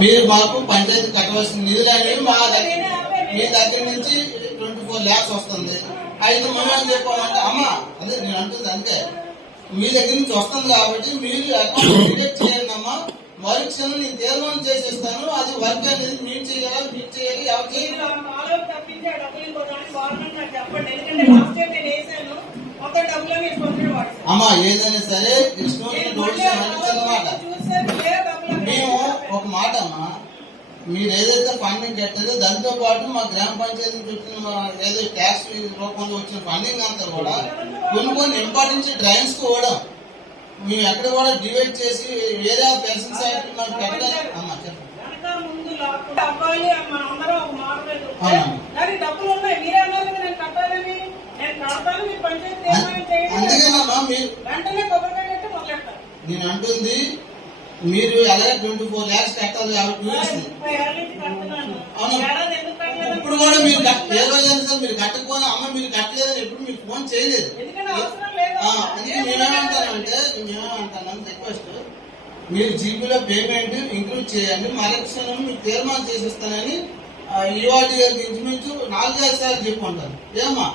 మీరు మాకు పంచాయతీ కట్టవలసిన నిధులు అనేవి మీ దగ్గర నుంచి 24 lakhs వస్తుంది. అయితే మనం ఏం చెప్పామంటే అమ్మా అదే నేను అంటుంది అంతే, మీ దగ్గర నుంచి వస్తుంది కాబట్టి మీరు అకౌంట్ క్రియేట్ చేయండి అమ్మా, మరుక్షణం నేను తీర్మానం చేసేస్తాను. అది వర్క్ అనేది మీరు చేయాలి, మీరు చేయాలి, ఎవరు చేయాలి. అమ్మా ఏదైనా సరే అన్నమాట. మేము ఒక మాట అమ్మా, మీరు ఏదైతే ఫండింగ్ కట్టారో దాంతో పాటు మా గ్రామ పంచాయతీ చుట్టూ ఏదో ట్యాక్స్ రూపంలో వచ్చిన ఫండింగ్ అంతా కూడా కొన్ని ఇంపార్టెన్స్ డ్రైన్స్ కూడా మేము ఎక్కడ కూడా డివైడ్ చేసి వేరే పెన్షన్ సైడ్ మనం పెట్టలేదు. అమ్మా చెప్పండి. అందుకేనమ్మా నేను అంటుంది, మీరు అలాగే 24 lakhs కట్టాలి కాబట్టి ఇప్పుడు కూడా మీరు ఏ రోజైనా సార్ మీరు కట్టకపోయినా అమ్మ మీరు కట్టలేదని ఎప్పుడు మీకు ఫోన్ చేయలేదు. అందుకే మేమేమంటానంటే రిక్వెస్ట్, మీరు జీపీలో పేమెంట్ ఇంక్లూడ్ చేయండి, మరక్షణం మీకు తీర్మానం చేసిస్తానని ఈవాటి గారికి ఇంచుమించు 4-5 సార్లు చెప్పుకుంటారు. ఏమా